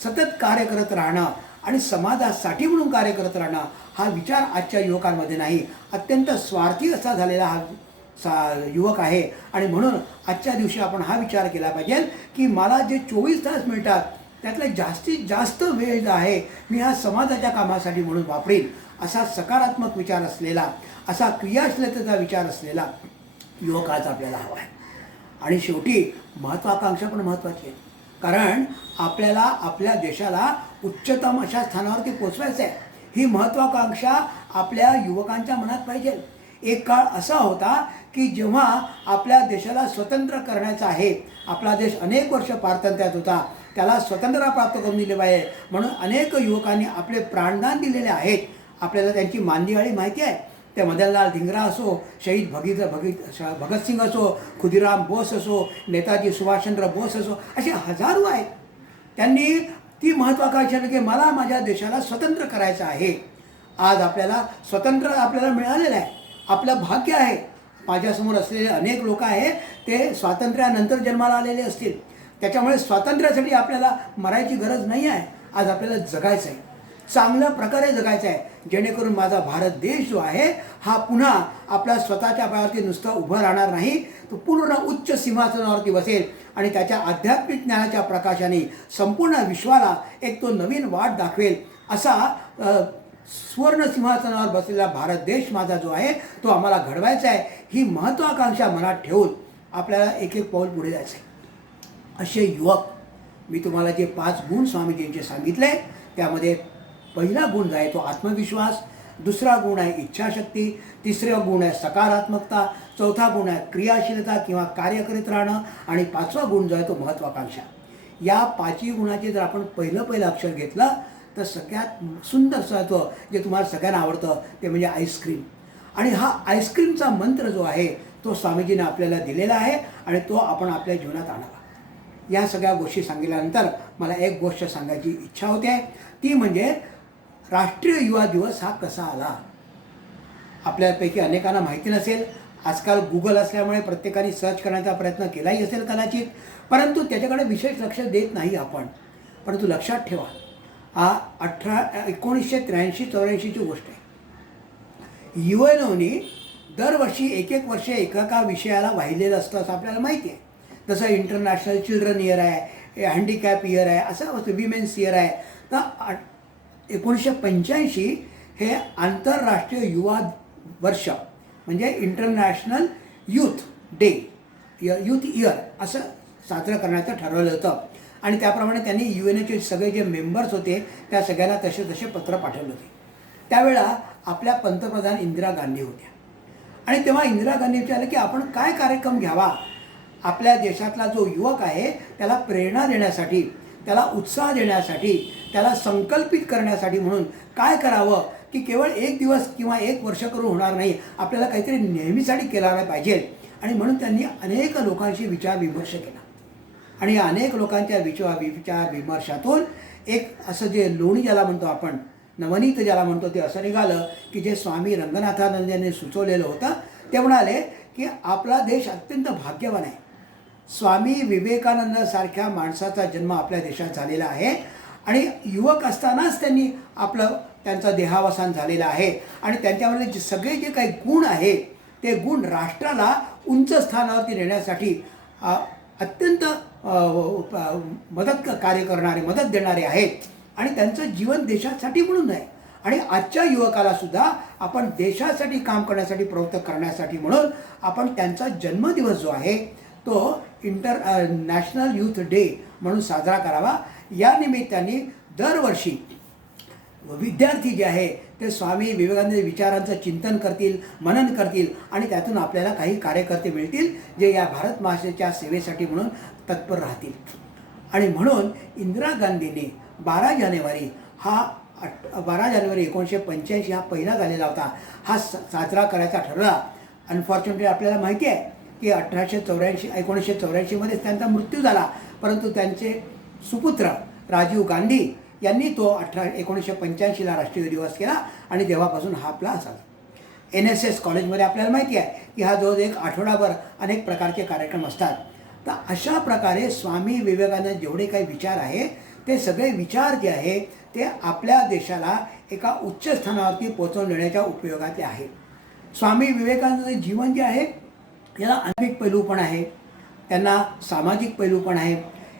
सतत कार्य करत राहणं आणि समाजासाठी म्हणून कार्य करत राहणं, हा विचार आजच्या युवकांमध्ये नाही. अत्यंत स्वार्थी असा झालेला हा युवक आहे. आणि म्हणून आजच्या दिवशी आपण हा विचार केला पाहिजे की मला जे 24 तास मिळतात त्यातला जास्तीत जास्त वेळ जो आहे मी हा समाजाच्या कामासाठी म्हणून वापरीन, असा सकारात्मक विचार असलेला, असा क्रियाशीलतेचा विचार असलेला युवक आज आपल्याला हवा आहे. आणि शेवटी महत्त्वाकांक्षा पण महत्त्वाची आहे. कारण आपल्याला आपल्या देशाला उच्चतम अशा स्थानावरती पोचवायचं आहे. ही महत्त्वाकांक्षा आपल्या युवकांच्या मनात पाहिजे. एक काळ असा होता की जेव्हा आपल्या देशाला स्वतंत्र करायचं आहे, आपला देश अनेक वर्ष पारतंत्र्यात होता, त्याला स्वतंत्रता प्राप्त करून दिली पाहिजे म्हणून अनेक युवकांनी आपले प्राणदान दिलेले आहेत. आपल्याला त्यांची मानदिवाळी माहिती आहे. ते मदनलाल धिंगरा असो, शहीद भगतसिंग असो, खुदीराम बोस असो, नेताजी सुभाषचंद्र बोस असो, असे हजारो आहेत. त्यांनी ती महत्त्वाकांक्षा की मला माझ्या देशाला स्वतंत्र करायचं आहे. आज आपल्याला स्वतंत्र आपल्याला मिळालेलं आहे, आपलं भाग्य आहे. माझ्यासमोर असलेले अनेक लोक आहे ते स्वातंत्र्यानंतर जन्माला आलेले असतील. त्याच्यामुळे स्वातंत्र्यासाठी आपल्याला मरायची गरज नाही आहे. आज आपल्याला जगायचं आहे, चांगल्या प्रकारे जगायचं आहे, जेणेकरून माझा भारत देश जो आहे हा पुन्हा आपल्या स्वतःच्या पायावरती नुसतं उभं राहणार नाही, तो पूर्ण उच्च सिंहासनावरती बसेल आणि त्याच्या आध्यात्मिक ज्ञानाच्या प्रकाशाने संपूर्ण विश्वाला एक तो नवीन वाट दाखवेल. असा सुवर्ण सिंहासनावर बसलेला भारत देश माझा जो आहे तो आम्हाला घडवायचा आहे. ही महत्त्वाकांक्षा मनात ठेवून आपल्याला एक एक पाऊल पुढे जायचं आहे. असे युवक, मी तुम्हाला जे 5 गुण स्वामीजींचे सांगितले त्यामध्ये पहिला गुण जो आहे तो आत्मविश्वास, दुसरा गुण आहे इच्छाशक्ती, तिसरा गुण आहे सकारात्मकता, चौथा गुण आहे क्रियाशीलता किंवा कार्य करीत राहणं, आणि पाचवा गुण जो आहे तो महत्त्वाकांक्षा. या पाचही गुणाचे जर आपण पहिलं अक्षर घेतलं तर सगळ्यात सुंदर सत्व जे तुम्हाला सगळ्यांना आवडतं ते म्हणजे आईस्क्रीम. आणि हा आईस्क्रीमचा मंत्र जो आहे तो स्वामीजीने आपल्याला दिलेला आहे आणि तो आपण आपल्या जीवनात आणावा. या सगळ्या गोष्टी सांगितल्यानंतर मला एक गोष्ट सांगायची इच्छा होते, ती म्हणजे राष्ट्रीय युवा दिवस हा कसा आला. आपल्यापैकी अनेकांना माहिती नसेल. आजकाल गुगल असल्यामुळे प्रत्येकाने सर्च करण्याचा प्रयत्न केलाही असेल कदाचित, परंतु त्याच्याकडे विशेष लक्ष देत नाही आपण. परंतु लक्षात ठेवा, हा 1983-84ची गोष्ट आहे. युएनओने दरवर्षी एक वर्ष एका विषयाला वाहिलेलं असतं असं आपल्याला माहिती आहे. जसं इंटरनॅशनल चिल्ड्रन इयर आहे, हँडिकॅप इयर आहे, असं विमेन्स इयर आहे. तर 1985 हे आंतरराष्ट्रीय युवा वर्ष म्हणजे international youth day, youth year असं साजरं करण्याचं ठरवलं होतं. आणि त्याप्रमाणे त्यांनी युएनओचे सगळे जे मेंबर्स होते त्या सगळ्यांना तसे पत्र पाठवले होते. त्यावेळेला आपल्या पंतप्रधान इंदिरा गांधी होत्या. आणि तेव्हा इंदिरा गांधी विचारलं की आपण काय कार्यक्रम घ्यावा, आपल्या देशातला जो युवक आहे त्याला प्रेरणा देण्यासाठी, त्याला उत्साह देण्यासाठी, त्याला संकल्पित करण्यासाठी म्हणून काय करावं की केवळ एक दिवस किंवा एक वर्ष करून होणार नाही, आपल्याला काहीतरी नेहमीसाठी केला पाहिजे. आणि म्हणून त्यांनी अनेक लोकांशी विचार विमर्श केला. आणि या अनेक लोकांच्या विचार विमर्शातून एक असं जे लोणी ज्याला म्हणतो आपण, नवनीत ज्याला म्हणतो, ते असं निघालं की जे स्वामी रंगनाथानंद यांनी सुचवलेलं होतं. ते म्हणाले की आपला देश अत्यंत भाग्यवान आहे. स्वामी विवेकानंदासारख्या माणसाचा जन्म आपल्या देशात झालेला आहे आणि युवक असतानाच त्यांनी त्यांचा देहावसान झालेला आहे. आणि त्यांच्यामध्ये जे सगळे जे काही गुण आहे ते गुण राष्ट्राला उंच स्थानावरती नेण्यासाठी अत्यंत मदत देणारे आहेत. आणि त्यांचं जीवन देशासाठी म्हणून आहे. आणि आजच्या युवकाला सुद्धा आपण देशासाठी काम करण्यासाठी प्रवृत्त करण्यासाठी म्हणून आपण त्यांचा जन्मदिवस जो आहे तो नॅशनल यूथ डे म्हणून साजरा करावा. या निमित्ताने दरवर्षी विद्यार्थी जे आहे ते स्वामी विवेकानंद विचारांचं चिंतन करतील, मनन करतील आणि त्यातून आपल्याला काही कार्यकर्ते मिळतील जे या भारत मातेच्या सेवेसाठी म्हणून तत्पर राहतील. आणि म्हणून इंदिरा गांधींनी 12 जानेवारी 1985 हा पहिला झालेला होता, हा साजरा करायचा ठरला. अनफॉर्च्युनेटली आपल्याला माहिती आहे की 1984 त्यांचा मृत्यू झाला. परंतु त्यांचे सुपुत्र राजीव गांधी यांनी तो 1985 राष्ट्रीय दिवस केला आणि तेव्हापासून हा आपला झाला. NSS कॉलेजमध्ये आपल्याला माहिती आहे की हा जवळ एक आठवडाभर अनेक प्रकारचे कार्यक्रम असतात. तर अशा प्रकारे स्वामी विवेकानंद जेवढे काही विचार आहे ते सगळे विचार जे आहे ते आपल्या देशाला एका उच्च स्थानावरती पोहोचवून देण्याच्या उपयोगातले आहे. स्वामी विवेकानंद जीवन जे आहे याला अनेक पैलू पण आहे, त्यांना सामाजिक पैलू पण आहे.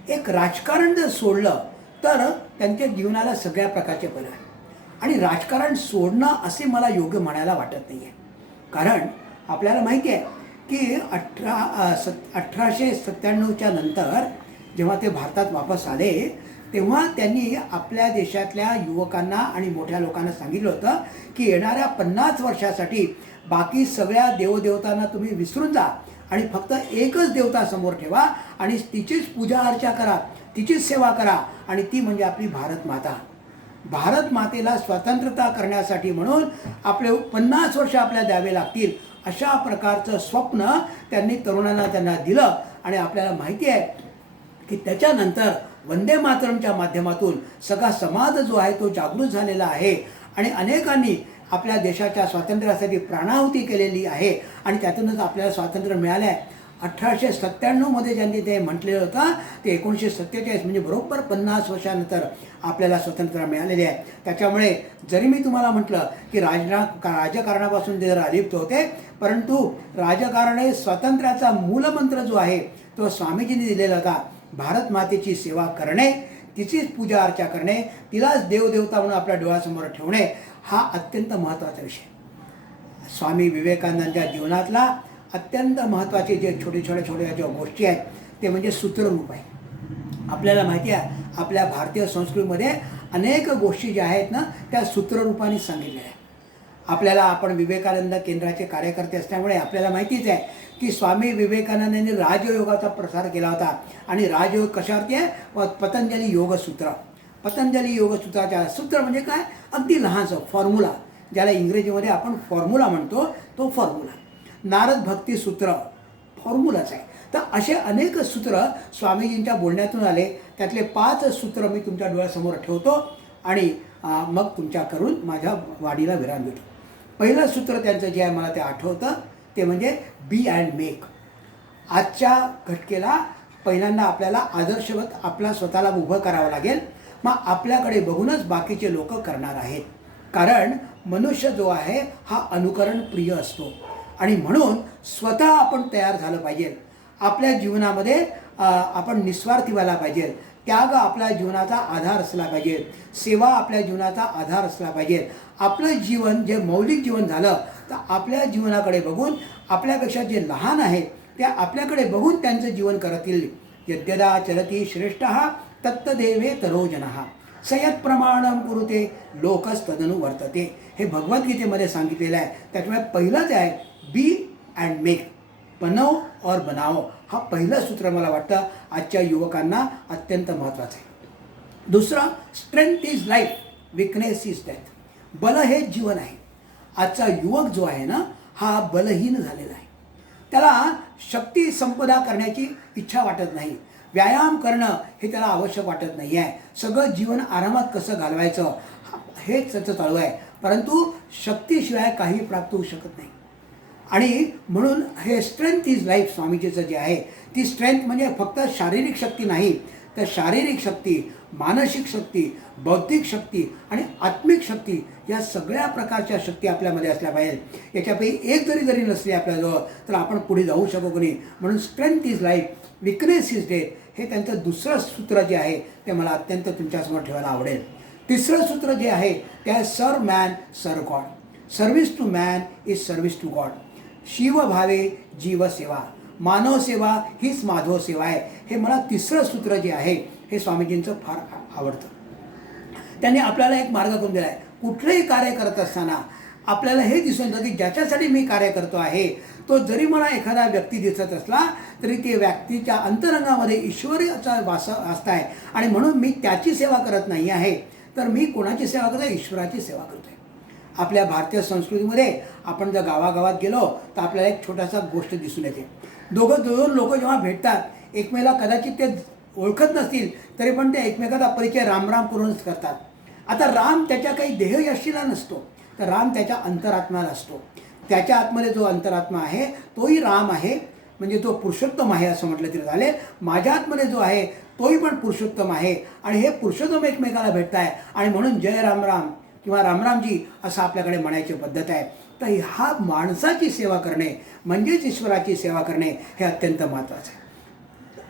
एक राजकारण जर सोडलं तर त्यांच्या जीवनाला सगळ्या प्रकारचे पैलू आहे. आणि राजकारण सोडणं असे मला योग्य म्हणायला वाटत नाही आहे. कारण आपल्याला माहिती आहे की 1897च्या नंतर जेव्हा ते भारतात वापस आले तेव्हा त्यांनी आपल्या देशातल्या युवकांना आणि मोठ्या लोकांना सांगितलं होतं की येणाऱ्या 50 वर्षासाठी बाकी सगळ्या देवदेवतांना तुम्ही विसरून जा आणि फक्त एकच देवता समोर ठेवा आणि तिचीच पूजा अर्चा करा, तिचीच सेवा करा आणि ती म्हणजे आपली भारत माता. भारत मातेला स्वतंत्रता करण्यासाठी म्हणून आपले 50 वर्ष आपल्याला द्यावे लागतील अशा प्रकारचं स्वप्न त्यांनी त्यांना दिलं. आणि आपल्याला माहिती आहे की त्याच्यानंतर वंदे मातरमच्या माध्यमातून सगळा समाज जो आहे तो जागृत झालेला आहे आणि अनेकांनी आपल्या देशाच्या स्वातंत्र्यासाठी प्राणाहुती केलेली आहे आणि त्यातूनच आपल्याला स्वातंत्र्य मिळालं आहे. 1897 ज्यांनी ते म्हटलेलं होतं ते 1947 म्हणजे बरोबर 50 वर्षानंतर आपल्याला स्वातंत्र्य मिळालेले आहे. त्याच्यामुळे जरी मी तुम्हाला म्हटलं की राजकारणापासून ते जरा अलिप्त होते, परंतु राजकारण हे स्वातंत्र्याचा मूलमंत्र जो आहे तो स्वामीजींनी दिलेला होता. भारत मातेची सेवा करणे, तिचीच पूजा अर्चा करणे, तिलाच देवदेवता म्हणून आपल्या डोळ्यासमोर ठेवणे हा अत्यंत महत्त्वाचा विषय. स्वामी विवेकानंदांच्या जीवनातला अत्यंत महत्त्वाचे जे छोटे ज्या गोष्टी आहेत ते म्हणजे सूत्ररूप आहे. आपल्याला माहिती आहे आपल्या भारतीय संस्कृतीमध्ये अनेक गोष्टी ज्या आहेत ना त्या सूत्ररूपाने सांगितलेल्या आहेत. आपल्याला आपण विवेकानंद केंद्राचे कार्यकर्ते असल्यामुळे आपल्याला माहितीच आहे की स्वामी विवेकानंदांनी राजयोगाचा प्रसार केला होता. आणि राजयोग कशावरती आहे? पतंजली योगसूत्र. पतंजली योगसूत्राच्या सूत्र म्हणजे काय? अगदी लहानसं फॉर्म्युला, ज्याला इंग्रजीमध्ये आपण फॉर्म्युला म्हणतो, तो फॉर्म्युला. नारद भक्ती सूत्र फॉर्म्युलाच आहे. तर असे अनेक सूत्र स्वामीजींच्या बोलण्यातून आले. त्यातले 5 सूत्र मी तुमच्या डोळ्यासमोर ठेवतो आणि मग तुमच्याकडून माझ्या वाडीला विराम देतो. पहिलं सूत्र त्यांचं जे आहे मला ते आठवतं, ते म्हणजे बी अँड मेक. आजच्या घटकेला पहिल्यांदा आपल्याला आदर्शवत आपला स्वतःला उभं करावं लागेल. मग आपल्याकडे बघूनच बाकीचे लोक करणार आहेत. कारण मनुष्य जो आहे हा अनुकरण प्रिय असतो आणि म्हणून स्वतः आपण तयार झालं पाहिजे. आपल्या जीवनामध्ये आपण निस्वार्थी व्हायला पाहिजे. त्याग आपल्या जीवनाचा आधार असला पाहिजे. सेवा आपल्या जीवनाचा आधार असला पाहिजे. आपलं जीवन जे मौलिक जीवन झालं तर आपल्या जीवनाकडे बघून आपल्यापेक्षा जे लहान आहेत ते आपल्याकडे बघून त्यांचं जीवन करतील. यद्यदा चरती श्रेष्ठः तत्तदेवे तरोजनः सयत प्रमाणम कुरुते लोकस्तदनु वर्तते. हे भगवद्गीतेमध्ये सांगितलेलं आहे. त्याच्यामुळे पहिलंच आहे बी अँड मेक, बनव और बनाओ. हा पहिलं सूत्र मला वाटतं आजच्या युवकांना अत्यंत महत्त्वाचं आहे. दुसरं, strength is life, weakness is death. बल हे जीवन आहे. आजचा युवक जो आहे ना हा बलहीन झालेला आहे. त्याला शक्ती संपदा करण्याची इच्छा वाटत नाही. व्यायाम करणं हे त्याला आवश्यक वाटत नाही आहे. सगळं जीवन आरामात कसं घालवायचं हेच त्याचं चालू आहे. परंतु शक्तीशिवाय काही प्राप्त होऊ शकत नाही. आणि म्हणून हे स्ट्रेंथ इज लाईफ स्वामीजीचं जे आहे, ती स्ट्रेंथ म्हणजे फक्त शारीरिक शक्ती नाही, तर शारीरिक शक्ती, मानसिक शक्ती, बौद्धिक शक्ती आणि आत्मिक शक्ती या सगळ्या प्रकारच्या शक्ती आपल्यामध्ये असल्या पाहिजे. याच्यापैकी एक जरी नसली आपल्याजवळ तर आपण पुढे जाऊ शकू नाही. म्हणून strength is life, weakness is death हे त्यांचं दुसरं सूत्र जे आहे ते मला अत्यंत तुमच्यासमोर ठेवायला आवडेल. तिसरं सूत्र जे आहे ते आहे serve man serve God. Service to man is service to God. शिवभावे जीवसेवा, मानव सेवा हीच माधव सेवा आहे. हे मला तिसरं सूत्र जे आहे हे स्वामीजींचं फार आवडतं. त्यांनी आपल्याला एक मार्ग करून दिला आहे. कुठलंही कार्य करत असताना आपल्याला हे दिसून येतं की ज्याच्यासाठी मी कार्य करतो आहे तो जरी मला एखादा व्यक्ती दिसत असला तरी ते व्यक्तीच्या अंतरंगामध्ये ईश्वराचा वास असत आहे. आणि म्हणून मी त्याची सेवा करत नाही आहे, तर मी कोणाची सेवा करतो? ईश्वराची सेवा करतो आहे. आपल्या भारतीय संस्कृतीमध्ये आपण जर गावागावात गेलो तर आपल्याला एक छोटासा गोष्ट दिसून येते. दोन लोक जेव्हा भेटतात, एकमेकाला कदाचित ते ओळखत नसतील तरी पण ते एकमेकाचा परिचय रामराम करूनच करतात. आता राम त्याच्या काही देहयष्टीला नसतो, तर राम त्याच्या अंतरात्म्याला असतो. त्याच्या आतमध्ये जो अंतरात्मा आहे तोही राम आहे, म्हणजे तो पुरुषोत्तम आहे असं म्हटलं तरी चालेल. माझ्या आतमध्ये जो आहे तोही पण पुरुषोत्तम आहे आणि हे पुरुषोत्तम एकमेकाला भेटत आहे. आणि म्हणून जय रामराम किंवा रामरामजी असं आपल्याकडे म्हणायची पद्धत आहे. तर हा माणसाची सेवा करणे म्हणजेच ईश्वराची सेवा करणे हे अत्यंत महत्त्वाचं आहे.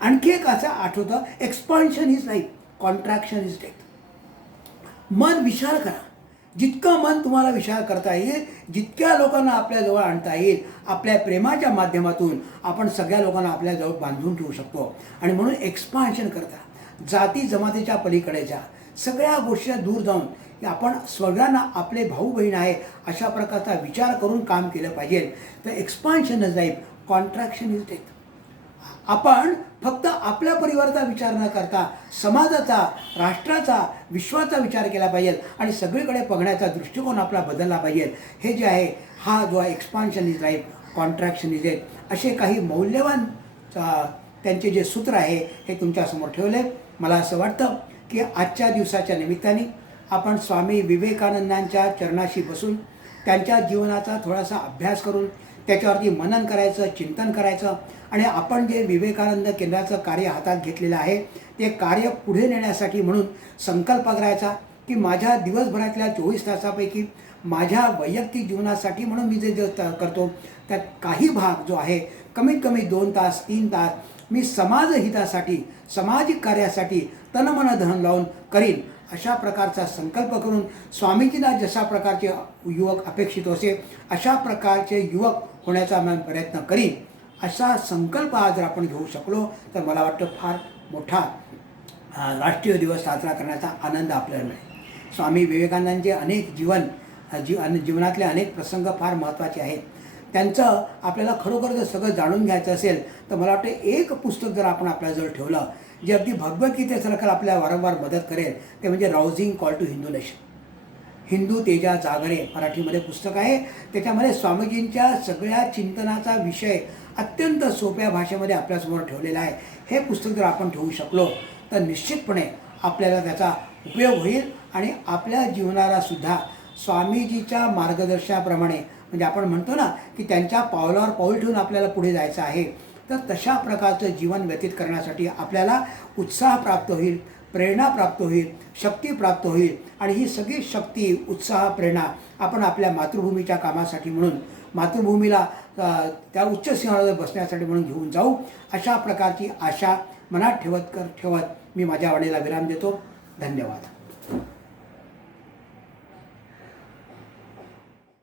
आणखी एक असं आठवतं, expansion is life, contraction is death. मन विशाल करा. जितकं मन तुम्हाला विचार करता येईल, जितक्या लोकांना आपल्याजवळ आणता येईल, आपल्या प्रेमाच्या माध्यमातून आपण सगळ्या लोकांना आपल्याजवळ बांधून ठेवू शकतो. आणि म्हणून एक्सपान्शन करता, जाती जमातीच्या पलीकडेच्या सगळ्या गोष्टी दूर जाऊन आपण सगळ्यांना आपले भाऊ बहीण आहे अशा प्रकारचा विचार करून काम केलं पाहिजे. तर expansion is life, contraction is death. आपण फक्त आपल्या परिवाराचा विचार न करता समाजाचा, राष्ट्राचा, विश्वाचा विचार केला पाहिजे आणि सगळीकडे बघण्याचा दृष्टिकोन आपला बदलला पाहिजे. हे जे आहे हा जो आहे expansion is life, contraction is death, असे काही मौल्यवान त्यांचे जे सूत्र आहे हे तुमच्यासमोर ठेवले. मला असं वाटतं की आजच्या दिवसाच्या निमित्ताने आपण स्वामी विवेकानंदांच्या चरणाशी बसून त्यांच्या जीवनाचा थोडासा अभ्यास करून त्याच्यावरती मनन करायचं, चिंतन करायचं आणि आपण जे विवेकानंद केंद्राचं कार्य हातात घेतलेलं आहे ते कार्य पुढे नेण्यासाठी म्हणून संकल्प करायचा की माझ्या दिवसभरातल्या 24 तासापैकी माझ्या वैयक्तिक जीवनासाठी म्हणून मी जे करतो त्यात काही भाग जो आहे कमीत कमी 2 तास 3 तास मी समाजहितासाठी, सामाजिक कार्यासाठी तनमन धन लावून करीन. अशा प्रकारचा संकल्प करून स्वामीजींना जशा प्रकारचे युवक अपेक्षित होते अशा प्रकारचे युवक होण्याचा मी प्रयत्न करीन. असा संकल्प आज जर आपण घेऊ शकलो तर मला वाटतं फार मोठा राष्ट्रीय दिवस साजरा करण्याचा आनंद आपल्याला मिळेल. स्वामी विवेकानंदांचे अनेक जीवन जीवनातले अनेक प्रसंग फार महत्त्वाचे आहेत. त्यांचं आपल्याला खरोखर जर सगळं जाणून घ्यायचं असेल तर मला वाटतं एक पुस्तक जर आपण आपल्याजवळ ठेवलं जे अगदी भगवद्गीतेसारखं आपल्याला वारंवार मदत करेल ते म्हणजे rousing call to Hindu nation. Hindu Teja Jagare मराठीमध्ये पुस्तक आहे. त्याच्यामध्ये स्वामीजींच्या सगळ्या चिंतनाचा विषय अत्यंत सोप्या भाषेमध्ये आपल्यासमोर ठेवलेला आहे. हे पुस्तक जर आपण ठेवू शकलो तर निश्चितपणे आपल्याला त्याचा उपयोग होईल आणि आपल्या जीवनाला सुद्धा स्वामीजीच्या मार्गदर्शनाप्रमाणे म्हणजे आपण म्हणतो ना की त्यांच्या पावलावर पाऊल ठेवून आपल्याला पुढे जायचं आहे, तर तशा प्रकारचं जीवन व्यतीत करण्यासाठी आपल्याला उत्साह प्राप्त होईल, प्रेरणा प्राप्त होईल, शक्ती प्राप्त होईल आणि ही सगळी शक्ती, उत्साह, प्रेरणा आपण आपल्या मातृभूमीच्या कामासाठी म्हणून मातृभूमीला त्या उच्च सिंहावर बसण्यासाठी म्हणून घेऊन जाऊ. अशा प्रकारची आशा मनात ठेवत मी माझ्या वाणीला विराम देतो. धन्यवाद.